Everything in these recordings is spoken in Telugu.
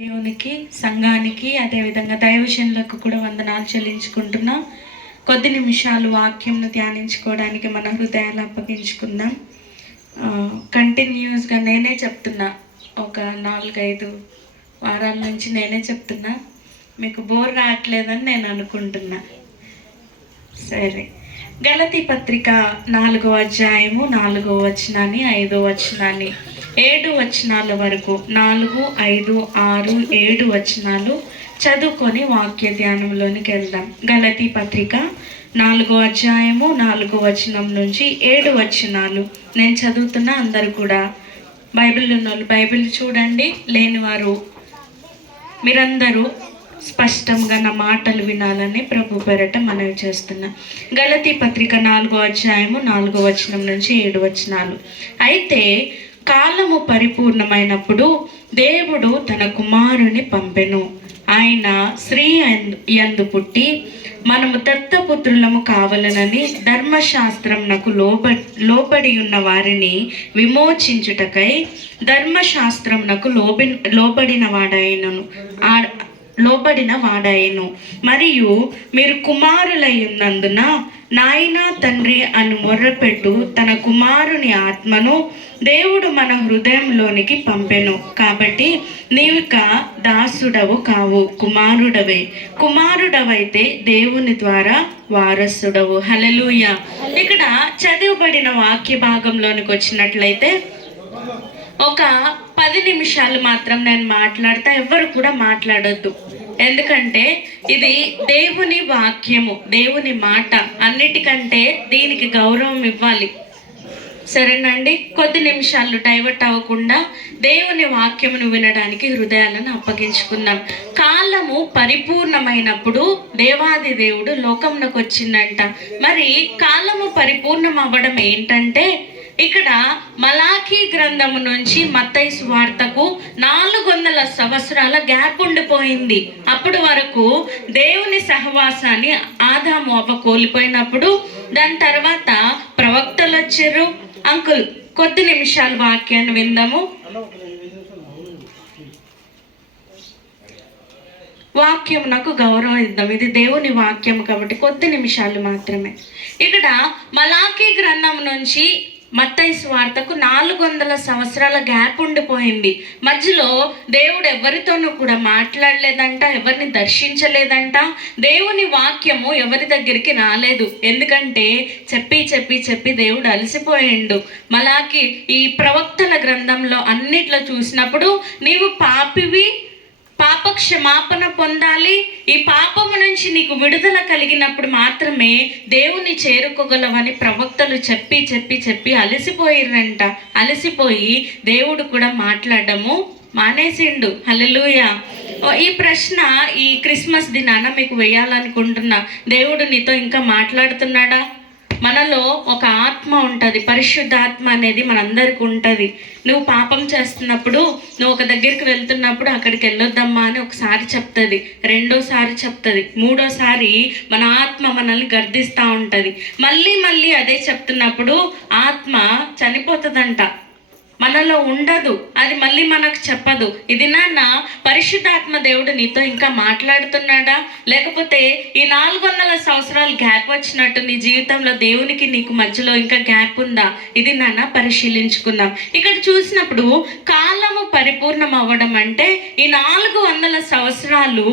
దేవునికి, సంఘానికి, అదేవిధంగా దైవజనులకు కూడా వందనాలు చెల్లించుకుంటున్నా. కొద్ది నిమిషాలు వాక్యంను ధ్యానించుకోవడానికి మన హృదయాలు అప్పగించుకుందాం. కంటిన్యూస్గా నేనే చెప్తున్నా, ఒక 4-5 వారాల నుంచి నేనే చెప్తున్నా. మీకు బోర్ రావట్లేదని నేను అనుకుంటున్నా. సరే, గలతీ పత్రిక 4వ అధ్యాయము 4వ వచనాన్ని 5వ వచనాన్ని 7 వచనాల వరకు 4, 5, 6, 7 వచనాలు చదువుకొని వాక్య ధ్యానంలోనికి వెళ్దాం. గలతీ పత్రిక 4వ అధ్యాయము 4వ వచనం నుంచి 7 వచనాలు నేను చదువుతున్నా. అందరూ కూడా బైబిల్ ఉన్న వాళ్ళు బైబిల్ చూడండి, లేని వారు మీరందరూ స్పష్టంగా నా మాటలు వినాలని ప్రభు పేరట మనవి చేస్తున్నా. గలతీ పత్రిక 4వ అధ్యాయము 4వ వచనం నుంచి 7 వచనాలు. అయితే కాలము పరిపూర్ణమైనప్పుడు దేవుడు తన కుమారుని పంపెను. ఆయన స్త్రీ యందు పుట్టి మనము దత్తపుత్రులము కావాలనని ధర్మశాస్త్రమునకు లోబడి ఉన్న వారిని విమోచించుటకై ధర్మశాస్త్రమునకు లోబడిన వాడాయను. మరియు మీరు కుమారులై ఉన్నందున నాయనా తండ్రి అని మొర్రపెట్టు తన కుమారుని ఆత్మను దేవుడు మన హృదయంలోనికి పంపెను. కాబట్టి నీవిక దాసుడవు కావు, కుమారుడవే. కుమారుడవైతే దేవుని ద్వారా వారసుడవు. హల్లెలూయా. ఇక్కడ చదువుబడిన వాక్య భాగంలోనికి వచ్చినట్లయితే ఒక 10 నిమిషాలు మాత్రం నేను మాట్లాడతా. ఎవరు కూడా మాట్లాడొద్దు, ఎందుకంటే ఇది దేవుని వాక్యము, దేవుని మాట. అన్నిటికంటే దీనికి గౌరవం ఇవ్వాలి. సరేనండి, కొద్ది నిమిషాలు డైవర్ట్ అవ్వకుండా దేవుని వాక్యమును వినడానికి హృదయాలను అప్పగించుకుందాం. కాలము పరిపూర్ణమైనప్పుడు దేవాది దేవుడు లోకంలోకి వచ్చిందంట. మరి కాలము పరిపూర్ణం అవ్వడం ఏంటంటే, ఇక్కడ మలాకీ గ్రంథము నుంచి మత్తయి సువార్తకు 400 సంవత్సరాల గ్యాప్ ఉండిపోయింది. అప్పుడు వరకు దేవుని సహవాసాన్ని ఆదాము అవ్వ కోల్పోయినప్పుడు దాని తర్వాత ప్రవక్తలు వచ్చారు. అంకుల్, కొద్ది నిమిషాలు వాక్యాన్ని విందాము. వాక్యం నాకు గౌరవం ఇద్దాం. ఇది దేవుని వాక్యం కాబట్టి కొద్ది నిమిషాలు మాత్రమే. ఇక్కడ మలాకీ గ్రంథం నుంచి మత్తయి సువార్తకు 400 సంవత్సరాల గ్యాప్ ఉండిపోయింది. మధ్యలో దేవుడు ఎవరితోనూ కూడా మాట్లాడలేదంట, ఎవరిని దర్శించలేదంట. దేవుని వాక్యము ఎవరి దగ్గరికి రాలేదు. ఎందుకంటే చెప్పి దేవుడు అలసిపోయిండు. మలాకి ఈ ప్రవక్తల గ్రంథంలో అన్నిట్లో చూసినప్పుడు నీవు పాపివి, పాప క్షమాపణ పొందాలి, ఈ పాపము నుంచి నీకు విడుదల కలిగినప్పుడు మాత్రమే దేవుని చేరుకోగలవని ప్రవక్తలు చెప్పి అలసిపోయిర్రంట. అలసిపోయి దేవుడు కూడా మాట్లాడము మానేసిండు. హల్లెలూయా. ఈ ప్రశ్న ఈ క్రిస్మస్ దినాన మీకు వేయాలనుకుంటున్నా. దేవుడు నీతో ఇంకా మాట్లాడుతున్నాడా? మనలో ఒక ఆత్మ ఉంటుంది, పరిశుద్ధాత్మ అనేది మనందరికి ఉంటుంది. నువ్వు పాపం చేస్తున్నప్పుడు, నువ్వు ఒక దగ్గరికి వెళ్తున్నప్పుడు అక్కడికి వెళ్ళొద్దమ్మా అని ఒకసారి చెప్తుంది, రెండోసారి చెప్తుంది, మూడోసారి మన ఆత్మ మనల్ని గర్దిస్తూ ఉంటుంది. మళ్ళీ అదే చెప్తున్నప్పుడు ఆత్మ చనిపోతుందంట, మనలో ఉండదు. అది మళ్ళీ మనకు చెప్పదు. ఇది నాన్న పరిశుద్ధాత్మ దేవుడు నీతో ఇంకా మాట్లాడుతున్నాడా? లేకపోతే ఈ 400 సంవత్సరాలు గ్యాప్ వచ్చినట్టు నీ జీవితంలో దేవునికి నీకు మధ్యలో ఇంకా గ్యాప్ ఉందా? ఇది నాన్న పరిశీలించుకుందాం. ఇక్కడ చూసినప్పుడు కాలము పరిపూర్ణం అవ్వడం అంటే ఈ 400 సంవత్సరాలు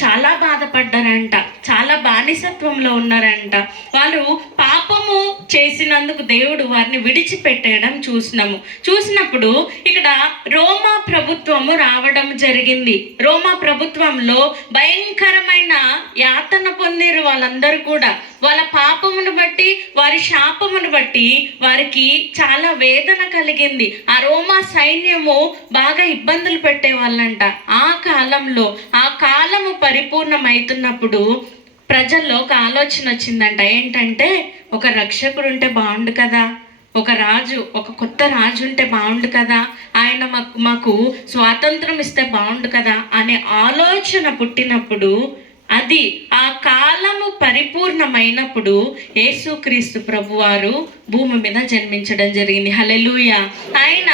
చాలా బాధపడ్డారంట, చాలా బానిసత్వంలో ఉన్నారంట. వాళ్ళు పాపము చేసినందుకు దేవుడు వారిని విడిచిపెట్టేయడం చూసినప్పుడు ఇక్కడ రోమా ప్రభుత్వము రావడం జరిగింది. రోమా ప్రభుత్వంలో భయంకరమైన యాతన పొందారు వాళ్ళందరూ కూడా. వాళ్ళ పాపమును బట్టి, వారి శాపమును బట్టి వారికి చాలా వేదన కలిగింది. ఆ రోమా సైన్యము బాగా ఇబ్బందులు పెట్టేవాళ్ళంట. ఆ కాలము పరిపూర్ణమవుతున్నప్పుడు ప్రజల్లో ఒక ఆలోచన వచ్చిందంట. ఏంటంటే, ఒక రక్షకుడు ఉంటే బాగుండు కదా, ఒక కొత్త రాజు ఉంటే బాగుండు కదా, ఆయన మాకు స్వాతంత్రం ఇస్తే బాగుండు కదా అనే ఆలోచన పుట్టినప్పుడు, అది ఆ కాలము పరిపూర్ణమైనప్పుడు యేసుక్రీస్తు ప్రభువారు భూమి మీద జన్మించడం జరిగింది. హల్లెలూయా. ఆయన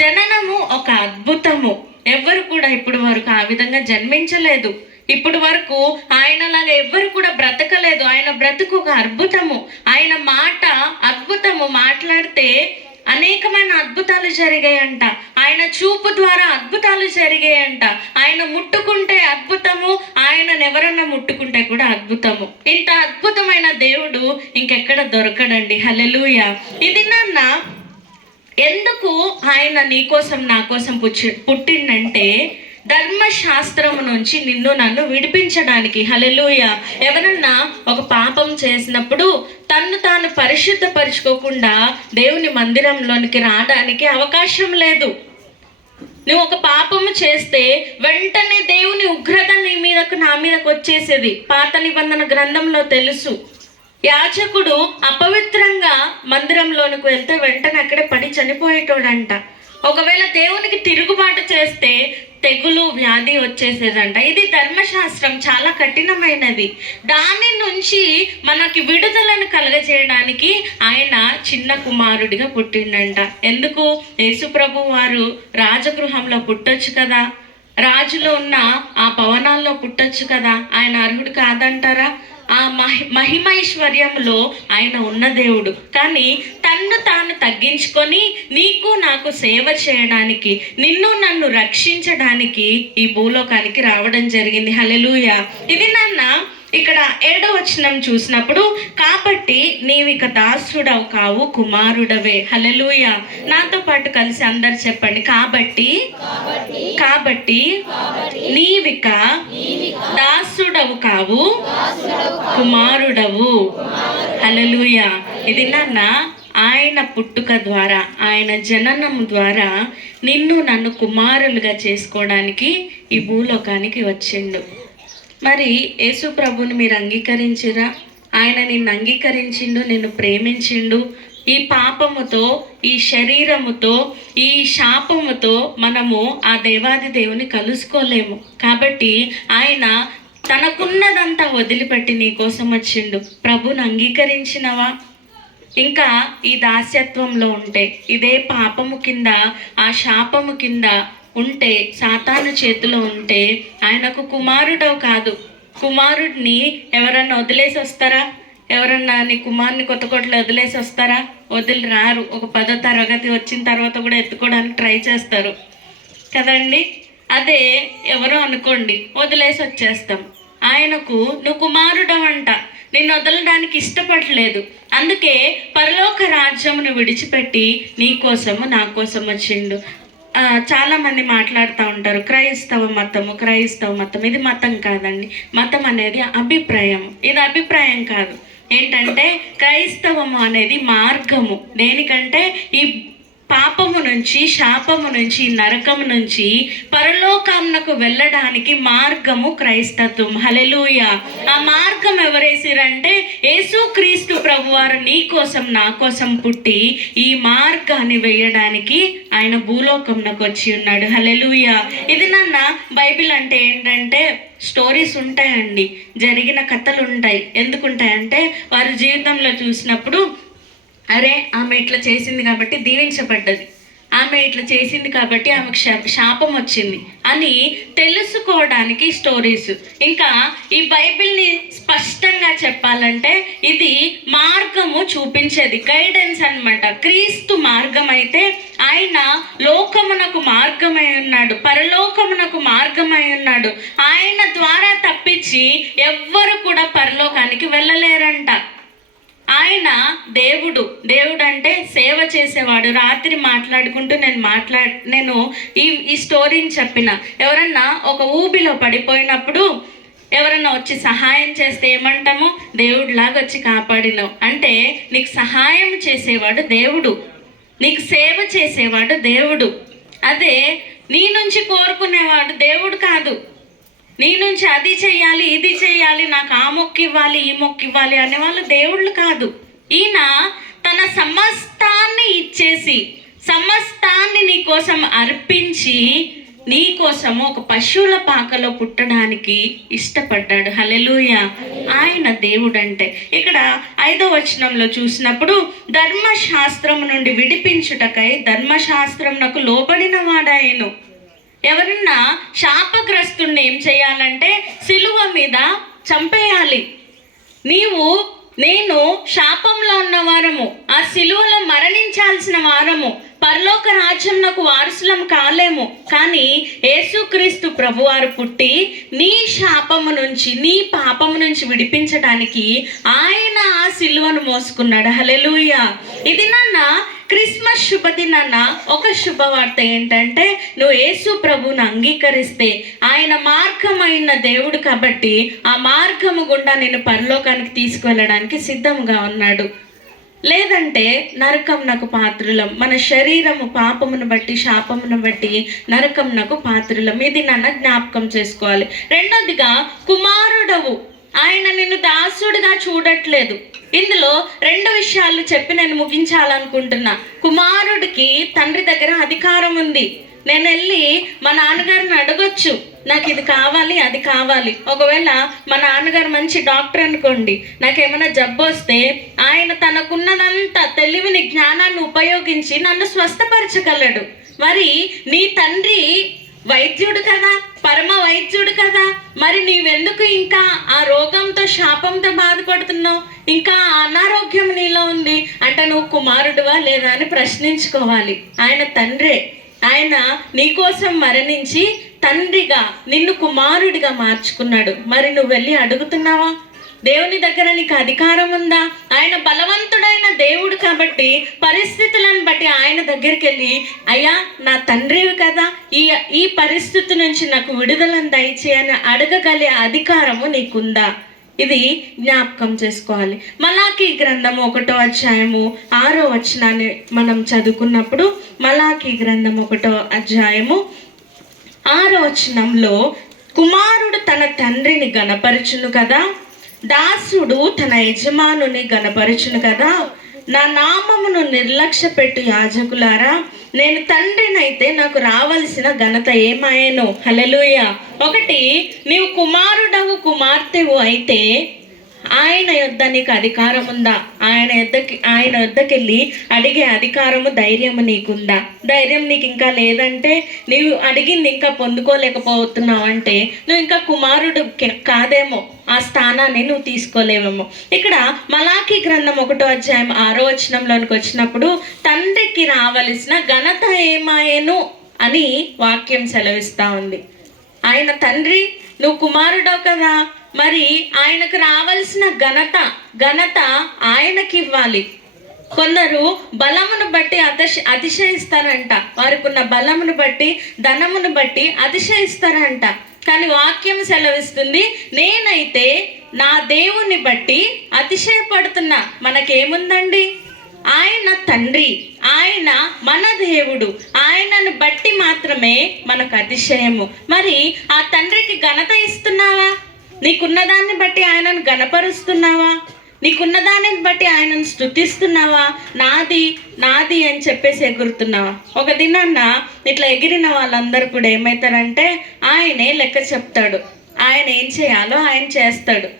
జననము ఒక అద్భుతము. ఎవ్వరు కూడా ఇప్పటి వరకు ఆ విధంగా జన్మించలేదు. ఇప్పటి వరకు ఆయనలాగా ఎవ్వరు కూడా బ్రతకలేదు. ఆయన బ్రతుకు ఒక అద్భుతము. ఆయన మాట అద్భుతము. మాట్లాడితే అనేకమైన అద్భుతాలు జరిగాయంట. ఆయన చూపు ద్వారా అద్భుతాలు జరిగాయంట. ఆయన ముట్టుకుంటే అద్భుతము, ఆయనను ఎవరన్నా ముట్టుకుంటే కూడా అద్భుతము. ఇంత అద్భుతమైన దేవుడు ఇంకెక్కడ దొరకడండి. హల్లెలూయా. ఇది నాన్న ఎందుకు ఆయన నీకోసం నా కోసం పుట్టిండంటే ధర్మశాస్త్రము నుంచి నిన్ను నన్ను విడిపించడానికి. హల్లెలూయా. ఎవరన్నా ఒక పాపం చేసినప్పుడు తన్ను తాను పరిశుద్ధపరచుకోకుండా దేవుని మందిరంలోనికి రావడానికి అవకాశం లేదు. నువ్వు ఒక పాపము చేస్తే వెంటనే దేవుని ఉగ్రత నీ మీదకు నా మీదకు వచ్చేసేది. పాత నిబంధన గ్రంథంలో తెలుసు. యాజకుడు అపవిత్రంగా మందిరంలోనికి వెళ్తే వెంటనే అక్కడే పడి చనిపోయేటోడంట. ఒకవేళ దేవునికి తిరుగుబాటు చేస్తే తెగులు వ్యాధి వచ్చేసేదంట. ఇది ధర్మశాస్త్రం చాలా కఠినమైనది. దాని నుంచి మనకి విడుదలను కలగజేయడానికి ఆయన చిన్న కుమారుడిగా పుట్టిండంట. ఎందుకు? యేసుప్రభు వారు రాజగృహంలో పుట్టొచ్చు కదా, రాజులో ఉన్న ఆ భవనాల్లో పుట్టొచ్చు కదా. ఆయన అర్హుడు కాదంటారా? ఆ మహిమైశ్వర్యంలో ఆయన ఉన్న దేవుడు. కానీ తన్ను తాను తగ్గించుకొని నీకు నాకు సేవ చేయడానికి, నిన్ను నన్ను రక్షించడానికి ఈ భూలోకానికి రావడం జరిగింది. హల్లెలూయా. ఇది నాన్న ఇక్కడ 7వ వచనం చూసినప్పుడు, కాబట్టి నీవిక దాసుడవు కావు కుమారుడవే. హల్లెలూయా. నాతో పాటు కలిసి అందరు చెప్పండి. కాబట్టి నీవిక దాసుడవు కావు కుమారుడవు. హల్లెలూయా. ఇది నాన్న ఆయన పుట్టుక ద్వారా, ఆయన జననం ద్వారా నిన్ను నన్ను కుమారులుగా చేసుకోవడానికి ఈ భూలోకానికి వచ్చిండు. మరి యేసు ప్రభుని మీరు అంగీకరించిరా? ఆయన నిన్ను అంగీకరించిండు, నిన్ను ప్రేమించిండు. ఈ పాపముతో, ఈ శరీరముతో, ఈ శాపముతో మనము ఆ దేవాది దేవుని కలుసుకోలేము. కాబట్టి ఆయన తనకున్నదంతా వదిలిపెట్టి నీ కోసం వచ్చిండు. ప్రభుని అంగీకరించినవా? ఇంకా ఈ దాస్యత్వంలో ఉంటే, ఇదే పాపము కింద, ఆ శాపము కింద ఉంటే, సాతాను చేతిలో ఉంటే ఆయనకు కుమారుడవు కాదు. కుమారుడిని ఎవరన్నా వదిలేసి వస్తారా? ఎవరన్నా నీ కుమారుని కొత్తకోటలో వదిలేసి వస్తారా? వదిలి రారు. ఒక 10వ తరగతి వచ్చిన తర్వాత కూడా ఎత్తుకోవడానికి ట్రై చేస్తారు కదండి. అదే ఎవరో అనుకోండి, వదిలేసి వచ్చేస్తాం. ఆయనకు నువ్వు కుమారుడవంట, నిన్ను వదలడానికి ఇష్టపడలేదు. అందుకే పరలోక రాజ్యమును విడిచిపెట్టి నీ కోసము నా కోసం వచ్చిండు. చాలామంది మాట్లాడుతూ ఉంటారు, క్రైస్తవ మతం. ఇది మతం కాదండి. మతం అనేది అభిప్రాయం. ఇది అభిప్రాయం కాదు. ఏంటంటే క్రైస్తవము అనేది మార్గము. దేనికంటే ఈ పాపము నుంచి, శాపము నుంచి, నరకము నుంచి పరలోకానికి వెళ్ళడానికి మార్గము క్రైస్తత్వం. హల్లెలూయా. ఆ మార్గం ఎవరేసిరంటే యేసుక్రీస్తు ప్రభువారు నీ కోసం నా కోసం పుట్టి ఈ మార్గాన్ని వేయడానికి ఆయన భూలోకంలోకి వచ్చి ఉన్నాడు. హల్లెలూయా. ఇది నాన్న బైబిల్ అంటే ఏంటంటే స్టోరీస్ ఉంటాయండి, జరిగిన కథలు ఉంటాయి. ఎందుకుంటాయంటే వారి జీవితంలో చూసినప్పుడు, అరే ఆమె ఇట్లా చేసింది కాబట్టి దీవించబడ్డది, ఆమె ఇట్లా చేసింది కాబట్టి ఆమెకు శాపం వచ్చింది అని తెలుసుకోవడానికి స్టోరీస్. ఇంకా ఈ బైబిల్ని స్పష్టంగా చెప్పాలంటే ఇది మార్గము చూపించేది, గైడెన్స్ అన్నమాట. క్రీస్తు మార్గం అయితే ఆయన లోకమునకు మార్గమై ఉన్నాడు, పరలోకమునకు మార్గమై ఉన్నాడు. ఆయన ద్వారా తప్పించి ఎవ్వరు కూడా పరలోకానికి వెళ్ళలేరంట. ఆయన దేవుడు అంటే సేవ చేసేవాడు. రాత్రి మాట్లాడుకుంటూ నేను ఈ స్టోరీని చెప్పిన, ఎవరన్నా ఒక ఊబిలో పడిపోయినప్పుడు ఎవరన్నా వచ్చి సహాయం చేస్తే ఏమంటాము? దేవుడిలాగా వచ్చి కాపాడినావు అంటే, నీకు సహాయం చేసేవాడు దేవుడు, నీకు సేవ చేసేవాడు దేవుడు. అదే నీ నుంచి కోరుకునేవాడు దేవుడు కాదు. నీ నుంచి అది చెయ్యాలి, ఇది చెయ్యాలి, నాకు ఆ మొక్కు ఇవ్వాలి, ఈ మొక్కు ఇవ్వాలి అనేవాళ్ళు దేవుళ్ళు కాదు. ఈయన తన సమస్తాన్ని ఇచ్చేసి, సమస్తాన్ని నీ కోసం అర్పించి, నీ కోసము ఒక పశువుల పాకలో పుట్టడానికి ఇష్టపడ్డాడు. హల్లెలూయా. ఆయన దేవుడు అంటే ఇక్కడ 5వ వచనంలో చూసినప్పుడు, ధర్మశాస్త్రము నుండి విడిపించుటకై ధర్మశాస్త్రమునకు లోబడిన వాడాయను. ఎవరన్నా శాపగ్రస్తుడిని ఏం చేయాలంటే సిలువ మీద చంపేయాలి. నేను శాపంలో ఉన్న వారము, ఆ సిలువలో మరణించాల్సిన వారము, పరలోక రాజ్యంకు వారసులం కాలేము. కానీ యేసుక్రీస్తు ప్రభువారు పుట్టి నీ శాపము నుంచి, నీ పాపము నుంచి విడిపించడానికి ఆయన ఆ సిలువను మోసుకున్నాడు. హల్లెలూయా. ఇది నాన్న క్రిస్మస్ శుభదినాన్న ఒక శుభవార్త ఏంటంటే, నువ్వు యేసు ప్రభువును అంగీకరిస్తే ఆయన మార్గమైన దేవుడు కాబట్టి ఆ మార్గము గుండా నేను పరలోకానికి తీసుకువెళ్ళడానికి సిద్ధంగా ఉన్నాడు. లేదంటే నరకంనకు పాత్రులం. మన శరీరము పాపమును బట్టి, శాపమును బట్టి నరకంనకు పాత్రులం. ఇది నాన్న జ్ఞాపకం చేసుకోవాలి. రెండోదిగా కుమారుడవు, ఆయన నిన్ను దాసుడిగా చూడట్లేదు. ఇందులో 2 విషయాలు చెప్పి నేను ముగించాలనుకుంటున్నా. కుమారుడికి తండ్రి దగ్గర అధికారం ఉంది. నేను వెళ్ళి మా నాన్నగారిని అడగొచ్చు, నాకు ఇది కావాలి, అది కావాలి. ఒకవేళ మా నాన్నగారు మంచి డాక్టర్ అనుకోండి, నాకేమైనా జబ్బు వస్తే ఆయన తనకున్నదంతా తెలివిని, జ్ఞానాన్ని ఉపయోగించి నన్ను స్వస్థపరచగలడు. మరి నీ తండ్రి వైద్యుడు కదా, పరమ వైద్యుడు కదా, మరి నీవెందుకు ఇంకా ఆ రోగంతో, శాపంతో బాధపడుతున్నావు? ఇంకా అనారోగ్యం నీలో ఉంది అంటే నువ్వు కుమారుడువా లేదా అని ప్రశ్నించుకోవాలి. ఆయన తండ్రే, ఆయన నీకోసం మరణించి తండ్రిగా నిన్ను కుమారుడిగా మార్చుకున్నాడు. మరి నువ్వు వెళ్ళి అడుగుతున్నావా? దేవుని దగ్గర నీకు అధికారం ఉందా? ఆయన బలవంతుడైన దేవుడు కాబట్టి పరిస్థితులను బట్టి ఆయన దగ్గరికి వెళ్ళి, అయ్యా నా తండ్రివి కదా, ఈ పరిస్థితి నుంచి నాకు విడుదలను దయచేయని అడగగలిగే అధికారము నీకుందా? ఇది జ్ఞాపకం చేసుకోవాలి. మలాకీ గ్రంథము 1వ అధ్యాయము 6వ వచనాన్ని మనం చదువుకున్నప్పుడు, మలాకీ గ్రంథం 1వ అధ్యాయము 6వ వచనంలో, కుమారుడు తన తండ్రిని గణపరచును కదా, దాసుడు తన యజమానుని గణపరచును కదా. నా నామమును నిర్లక్ష్య పెట్టు యాజకులారా, నేను తండ్రినైతే నాకు రావలసిన ఘనత ఏమాయను? హల్లెలూయా. 1, నీవు కుమారుడవు, కుమార్తెవు అయితే ఆయన యొద్ద నీకు అధికారం ఉందా? ఆయన యొద్దకి వెళ్ళి అడిగే అధికారము, ధైర్యము నీకుందా? ధైర్యం నీకు ఇంకా లేదంటే, నీవు అడిగింది ఇంకా పొందుకోలేకపోతున్నావు అంటే నువ్వు ఇంకా కుమారుడు కాదేమో, ఆ స్థానాన్ని నువ్వు తీసుకోలేవేమో. ఇక్కడ మలాకీ గ్రంథం 1వ అధ్యాయం 6వ వచనంలోనికి వచ్చినప్పుడు, తండ్రికి రావలసిన ఘనత ఏమాయను అని వాక్యం సెలవిస్తూ ఉంది. ఆయన తండ్రి, నువ్వు కుమారుడవు కదా, మరి ఆయనకు రావాల్సిన ఘనత ఆయనకి ఇవ్వాలి. కొందరు బలమును బట్టి అతిశయిస్తారంట, వారికి ఉన్న బలమును బట్టి, ధనమును బట్టి అతిశయిస్తారంట. కానీ వాక్యం సెలవిస్తుంది, నేనైతే నా దేవుని బట్టి అతిశయపడుతున్నా. మనకేముందండి? ఆయన తండ్రి, ఆయన మన దేవుడు, ఆయనను బట్టి మాత్రమే మనకు అతిశయము. మరి ఆ తండ్రికి ఘనత ఇస్తున్నావా? నీకున్నదాన్ని బట్టి ఆయనను గణపరుస్తున్నావా? నీకున్న దానిని బట్టి ఆయనను స్తుతిస్తున్నావా? నాది నాది అని చెప్పేసి ఎగురుతున్నావా? ఒక దినాన్న ఇట్లా ఎగిరిన వాళ్ళందరూ కూడా ఏమవుతారంటే, ఆయనే లెక్క చెప్తాడు, ఆయన ఏం చేయాలో ఆయన చేస్తాడు.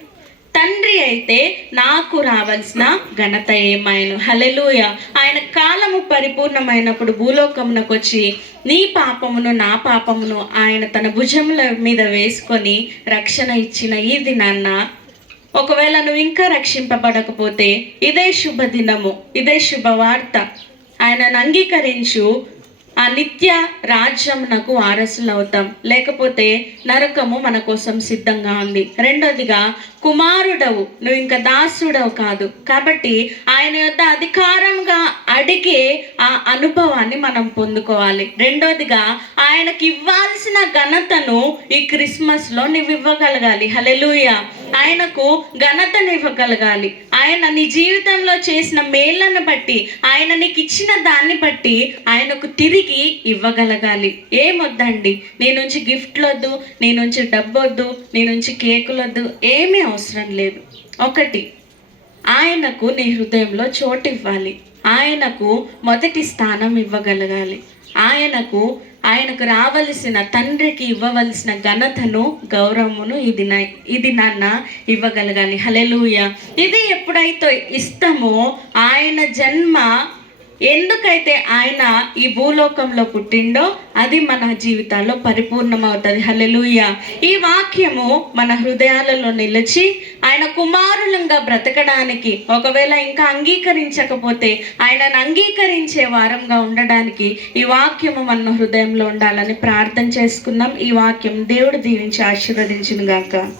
తండ్రి అయితే నాకు రావాల్సిన ఘనత ఏమాయను? హల్లెలూయా. ఆయన కాలము పరిపూర్ణమైనప్పుడు భూలోకమునకు వచ్చి నీ పాపమును, నా పాపమును ఆయన తన భుజముల మీద వేసుకొని రక్షణ ఇచ్చిన ఈ దినాన్న, ఒకవేళ నువ్వు ఇంకా రక్షింపబడకపోతే ఇదే శుభదినము, ఇదే శుభవార్త. ఆయనను అంగీకరించు, ఆ నిత్య రాజ్యమునకు వారసులు అవుతాం. లేకపోతే నరకము మన కోసం సిద్ధంగా ఉంది. రెండోదిగా, కుమారుడవు, నువ్వు ఇంకా దాసుడవు కాదు. కాబట్టి ఆయన యొద్ద అధికారంగా అడిగే ఆ అనుభవాన్ని మనం పొందుకోవాలి. రెండోదిగా, ఆయనకి ఇవ్వాల్సిన ఘనతను ఈ క్రిస్మస్లో నువ్వు ఇవ్వగలగాలి. హల్లెలూయా. ఆయనకు ఘనతను ఇవ్వగలగాలి. ఆయన నీ జీవితంలో చేసిన మేళ్లను బట్టి, ఆయన నీకు ఇచ్చిన దాన్ని బట్టి ఆయనకు తిరిగి ఇవ్వగలగాలి. ఏమొద్దండి, నీ నుంచి గిఫ్ట్లు వద్దు, నీ నుంచి డబ్బు వద్దు, నీ నుంచి కేకులు వద్దు, ఏమీ అవసరం లేదు. 1, ఆయనకు నీ హృదయంలో చోటు ఇవ్వాలి. ఆయనకు మొదటి స్థానం ఇవ్వగలగాలి. ఆయనకు రావలసిన, తండ్రికి ఇవ్వవలసిన ఘనతను, గౌరవమును ఇది నాన్న ఇవ్వగలగాలి. హల్లెలూయా. ఇది ఎప్పుడైతే ఇస్తామో ఆయన జన్మ ఎందుకైతే ఆయన ఈ భూలోకంలో పుట్టిండో అది మన జీవితాల్లో పరిపూర్ణమవుతుంది. హల్లెలూయా. ఈ వాక్యము మన హృదయాలలో నిలిచి ఆయన కుమారులంగా బ్రతకడానికి, ఒకవేళ ఇంకా అంగీకరించకపోతే ఆయనను అంగీకరించే వారంగా ఉండడానికి ఈ వాక్యము మన హృదయంలో ఉండాలని ప్రార్థన చేసుకున్నాం. ఈ వాక్యం దేవుడు దీవించి ఆశీర్వదించును గాక.